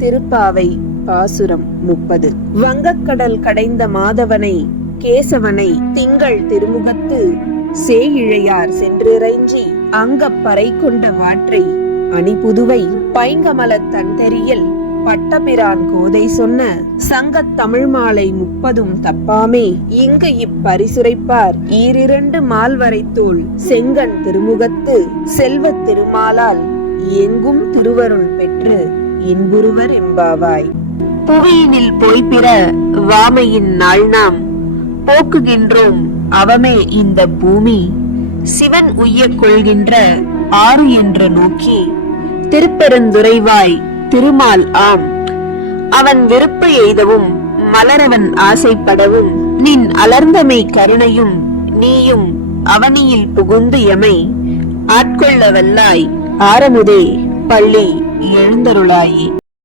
திருப்பாவை பாசுரம் 30. வங்கக்கடல் கடைந்த மாதவனை கேசவனை திங்கள் திருமுகத்து சேயிழையார் சென்றிறைஞ்சி அங்கப்பறை கொண்ட வாற்றை அணிபுதுவை பைங்கமலத் தன்தெறியல் பட்டபிரான் கோதை சொன்ன சங்கத் தமிழ் மாலை 30 தப்பாமே இங்கு இப்பரிசுரைப்பார் ஈரிரண்டு மால்வரைத்தோள் செங்கண் திருமுகத்து செல்வத் திருமாலால் எங்கும் திருவருள் பெற்று இன்புருவர் எம்பாவாய். புவியினில் போய்பிற வாமையின் நாள் நாம் போக்குகின்றோம் அவமே இந்த பூமி சிவன் உய்ய கொள்கின்ற ஆறு என்ற நோக்கி திருப்பெருந்துறைவாய் திருமால் ஆம் அவன் விருப்ப எய்தவும் மலரவன் ஆசைப்படவும் நின் அலர்ந்தமை கருணையும் நீயும் அவனியில் புகுந்து எமை ஆட்கொள்ள வல்லாய் ஆரமுதே பள்ளி எழுந்தருளாயே.